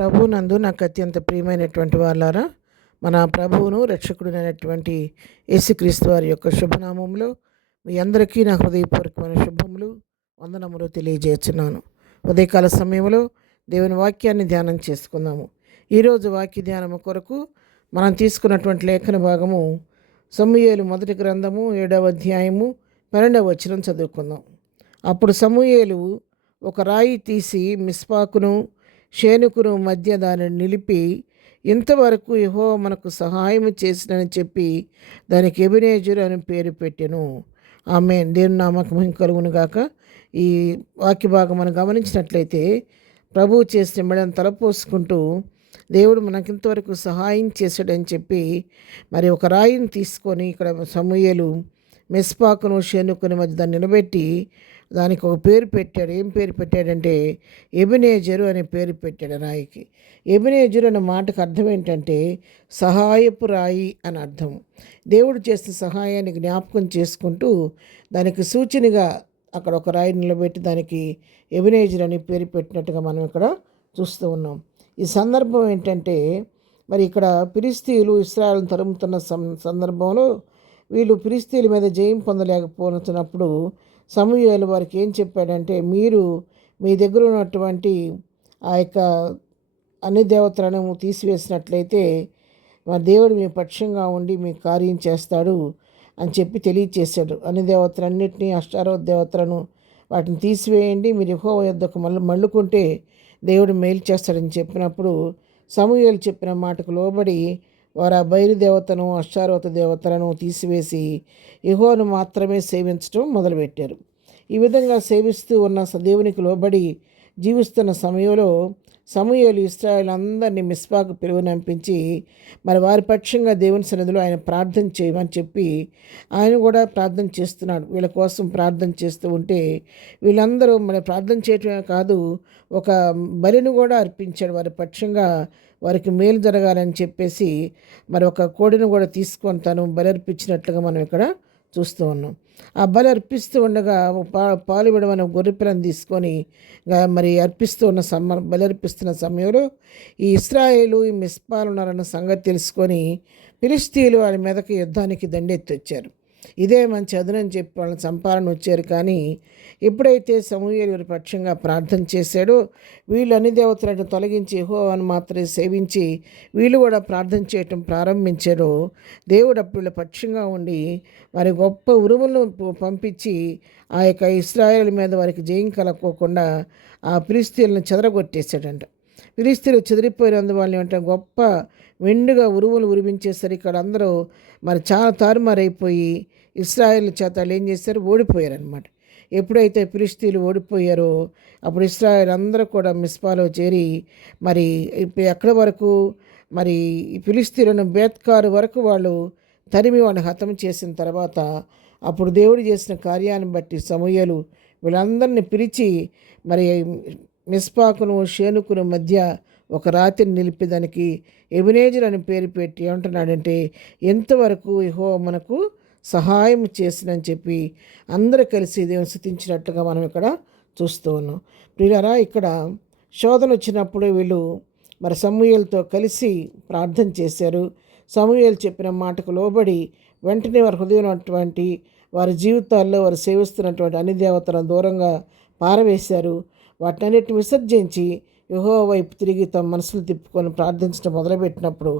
ప్రభువునందు నాకు అత్యంత ప్రియమైనటువంటి వాళ్ళారా, మన ప్రభువును రక్షకుడునైనటువంటి యేసుక్రీస్తు వారి యొక్క శుభనామంలో మీ అందరికీ నా హృదయపూర్వకమైన శుభములు, వందనములు తెలియజేస్తున్నాను. ఉదయకాల సమయంలో దేవుని వాక్యాన్ని ధ్యానం చేసుకుందాము. ఈరోజు వాక్య ధ్యానము కొరకు మనం తీసుకున్నటువంటి లేఖన భాగము సమూయేలు మొదటి గ్రంథము 7వ అధ్యాయము 12వ వచనం చదువుకుందాం. అప్పుడు సమూయేలు ఒక రాయి తీసి మిస్పాకును షేనుకును మధ్య దానిని నిలిపి, ఇంతవరకు యెహోవా మనకు సహాయం చేసినని చెప్పి దానికి ఎబెనేజరు అని పేరు పెట్టెను. ఆమేన్. దేవుని నామకు మహిమ కలుగును గాక. ఈ వాక్య భాగం మనం గమనించినట్లయితే ప్రభువు చేసిన మెడను తలపోసుకుంటూ దేవుడు మనకింతవరకు సహాయం చేశాడని చెప్పి మరి ఒక రాయిని తీసుకొని ఇక్కడ సమూయేలు మెస్పాకును షేనుకుని మధ్య దాన్ని నిలబెట్టి దానికి ఒక పేరు పెట్టాడు. ఏం పేరు పెట్టాడంటే ఎబెనేజరు అనే పేరు పెట్టాడు రాయికి. ఎబెనేజరు అనే మాటకు అర్థం ఏంటంటే సహాయపు రాయి అని అర్థం. దేవుడు చేసిన సహాయాన్ని జ్ఞాపకం చేసుకుంటూ దానికి సూచనగా అక్కడ ఒక రాయి నిలబెట్టి దానికి ఎబెనేజరు అని పేరు పెట్టినట్టుగా మనం ఇక్కడ చూస్తూ ఉన్నాం. ఈ సందర్భం ఏంటంటే మరి ఇక్కడ ఫిలిష్తీయులు ఇశ్రాయేలును తరుముతున్న సందర్భంలో వీళ్ళు ఫిలిష్తీయుల మీద జయం పొందలేకపోతున్నప్పుడు సమూయేలు వారికి ఏం చెప్పాడంటే, మీరు మీ దగ్గర ఉన్నటువంటి ఆ యొక్క అన్ని దేవతలను తీసివేసినట్లయితే మా దేవుడు మీ పక్షంగా ఉండి మీ కార్యం చేస్తాడు అని చెప్పి తెలియచేశాడు. అన్ని దేవతలన్నింటినీ, అష్టారోత్ దేవతలను వాటిని తీసివేయండి, మీరు యెహోవా యొద్దకు మళ్ళుకుంటే దేవుడు మేలు చేస్తాడని చెప్పినప్పుడు సమూయేలు చెప్పిన మాటకు లోబడి వారు ఆ బయలుదేవతను, అష్టారోత దేవతలను తీసివేసి యెహోవాను మాత్రమే సేవించడం మొదలుపెట్టారు. ఈ విధంగా సేవిస్తూ ఉన్న దేవునికి లోబడి జీవిస్తున్న సమయంలో సమూయేలు ఇశ్రాయేలు అందరినీ మిస్పాకు పిలువనంపించి మరి వారి పక్షంగా దేవుని సన్నిధిలో ఆయన ప్రార్థన చేయమని చెప్పి ఆయన కూడా ప్రార్థన చేస్తున్నాడు. వీళ్ళ కోసం ప్రార్థన చేస్తూ ఉంటే వీళ్ళందరూ మరి ప్రార్థన చేయటమే కాదు, ఒక బలిని కూడా అర్పించాడు. వారి పక్షంగా వారికి మేలు జరగాలని చెప్పేసి మరి ఒక కోడిని కూడా తీసుకొని తను బలి అర్పించినట్లుగా మనం ఇక్కడ చూస్తూ ఉన్నాం. ఆ బలి అర్పిస్తూ ఉండగా పాలు విడమని గొర్రెపిల్లని తీసుకొని మరి అర్పిస్తూ ఉన్న బలి అర్పిస్తున్న సమయంలో ఈ ఇశ్రాయేలు ఈ మిస్పాలు ఉన్నారన్న సంగతి తెలుసుకొని ఫిలిష్తీయులు వాళ్ళ మీదకి యుద్ధానికి దండెత్తి వచ్చారు. ఇదే మంచి అదునని చెప్పి వాళ్ళని చంపాలని వచ్చారు. కానీ ఎప్పుడైతే సమూయేలు వారి పక్షంగా ప్రార్థన చేశాడో వీళ్ళు అన్ని దేవతలను తొలగించి యెహోవాను మాత్రమే సేవించి వీళ్ళు కూడా ప్రార్థన చేయటం ప్రారంభించారో దేవుడు అప్పుడు వీళ్ళ పక్షంగా ఉండి వారి గొప్ప ఉరుములను పంపించి ఆ యొక్క ఇశ్రాయేలు మీద వారికి జయం కలగకోకుండా ఆ ఫిలిష్తీయులను చెదరగొట్టేశాడంట. ఫిలిష్తీయులు చెదిరిపోయినందువల్ల ఏమంటే గొప్ప వెండుగా ఉరువులు ఉరిమించేసరికి ఇక్కడ అందరూ మరి చాలా తారుమారైపోయి ఇశ్రాయేల్ చేత వాళ్ళు ఏం చేశారు, ఓడిపోయారనమాట. ఎప్పుడైతే ఫిలిష్తీయులు ఓడిపోయారో అప్పుడు ఇశ్రాయేల్ అందరూ కూడా మిస్పాలో చేరి మరి ఎక్కడి వరకు మరి ఫిలిష్తీయులను బేత్కారు వరకు వాళ్ళు తరిమి వాళ్ళని హతం చేసిన తర్వాత అప్పుడు దేవుడు చేసిన కార్యాన్ని బట్టి సమూయేలు వీళ్ళందరినీ పిలిచి మరి మిస్పాకును షేనుకును మధ్య ఒక రాత్రిని నిలిపి దానికి ఎబెనేజరు అని పేరు పెట్టి ఏమంటున్నాడంటే, ఎంతవరకు యెహోవా మనకు సహాయం చేసినని చెప్పి అందరూ కలిసి దేవుని స్తుతించినట్టుగా మనం ఇక్కడ చూస్తూ ఉన్నాం. ప్రియులారా, ఇక్కడ శోధన వచ్చినప్పుడు వీళ్ళు మరి సమూయేలుతో కలిసి ప్రార్థన చేశారు. సమూయేలు చెప్పిన మాటకు లోబడి వెంటనే వారి హృదయం వారి జీవితాల్లో వారు సేవిస్తున్నటువంటి అన్ని దేవతలను దూరంగా పారవేశారు. వాటన్నిటిని విసర్జించి యెహోవా వైపు తిరిగి తమ మనసులు తిప్పుకొని ప్రార్థించడం మొదలుపెట్టినప్పుడు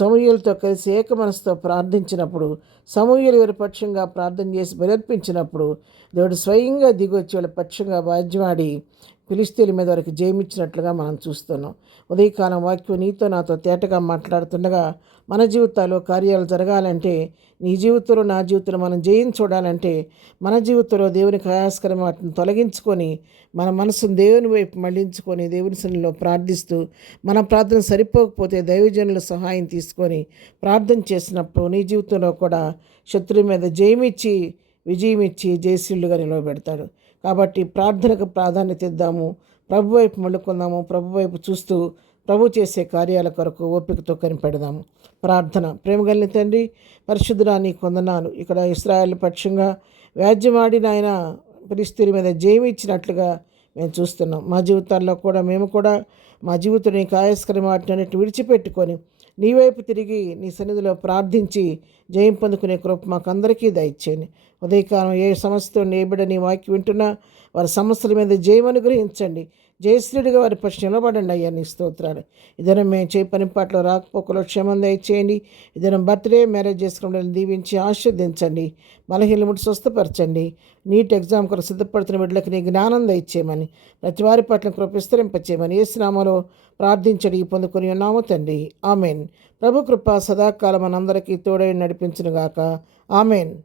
సమూయేలుతో కలిసి ఏక మనసుతో ప్రార్థించినప్పుడు సమూయేలు వారి పక్షంగా ప్రార్థన చేసి బలర్పించినప్పుడు దేవుడు స్వయంగా దిగొచ్చి వాళ్ళ పక్షంగా వాద్యమాడి ఫిలిష్తీయుల మీద వారికి జయమిచ్చినట్లుగా మనం చూస్తున్నాం. ఉదయకాలం వాక్యం నీతో నాతో తేటగా మాట్లాడుతుండగా మన జీవితాల్లో కార్యాలు జరగాలంటే, నీ జీవితంలో నా జీవితంలో మనం జయం చూడాలంటే మన జీవితంలో దేవునికి ఆయాస్కరమైన వాటిని తొలగించుకొని మన మనసును దేవుని వైపు మళ్లించుకొని దేవుని సన్నిధిలో ప్రార్థిస్తూ మన ప్రార్థన సరిపోకపోతే దైవజనుల సహాయం తీసుకొని ప్రార్థన చేసినప్పుడు నీ జీవితంలో కూడా శత్రువు మీద జయమిచ్చి విజయం ఇచ్చి జయశీలుగా నిలవబెడతాడు. కాబట్టి ప్రార్థనకు ప్రాధాన్యత ఇద్దాము, ప్రభు వైపు మళ్ళుకుందాము, ప్రభు వైపు చూస్తూ ప్రభు చేసే కార్యాల కొరకు ఓపికతో కనిపెడదాము. ప్రార్థన. ప్రేమగలిగిన తండ్రి, పరిశుద్ధుడా, నీ కొందనాలు. ఇక్కడ ఇశ్రాయేలు పక్షంగా వ్యాజ్యమాడిన ఆయన ఫిలిష్తీయుల మీద జయం ఇచ్చినట్లుగా మేము చూస్తున్నాం. మా జీవితాల్లో కూడా మేము కూడా మా జీవితం నీకు ఆయస్కరం వాటినన్నిటి విడిచిపెట్టుకొని నీ వైపు తిరిగి నీ సన్నిధిలో ప్రార్థించి జయం పొందుకునే కృప మాకందరికీ దయచేయండి. ఉదయకాలం ఏ సమస్యతో ఏ బిడ్డ నీ వాక్యం వింటున్నా వారి సమస్యల మీద జయం అనుగ్రహించండి. జయశ్రీడిగా వారి పక్షి నిలబడండి అయ్యా, నీ స్తోత్రాలు. ఇదనం మేము చేయి పని పాటలో రాకపోకలో క్షేమం దయచేయండి. ఇదనం బర్త్డే మ్యారేజ్ చేసుకోవడం దీవించి ఆశీర్దించండి. బలహీనలు ముట్టి స్వస్థపరచండి. నీట్ ఎగ్జామ్ కొరకు సిద్ధపడుతున్న బిడ్డలకు నీ జ్ఞానం దయచేయమని, ప్రతి వారి పట్ల కృప విస్తరింపచేయమని యేసు నామములో ప్రార్థించడి పొందుకొని ఉన్నాము తండ్రి. ఆమెన్. ప్రభు కృప సదాకాలం మనందరికీ తోడై నడిపించునుగాక. ఆమెన్.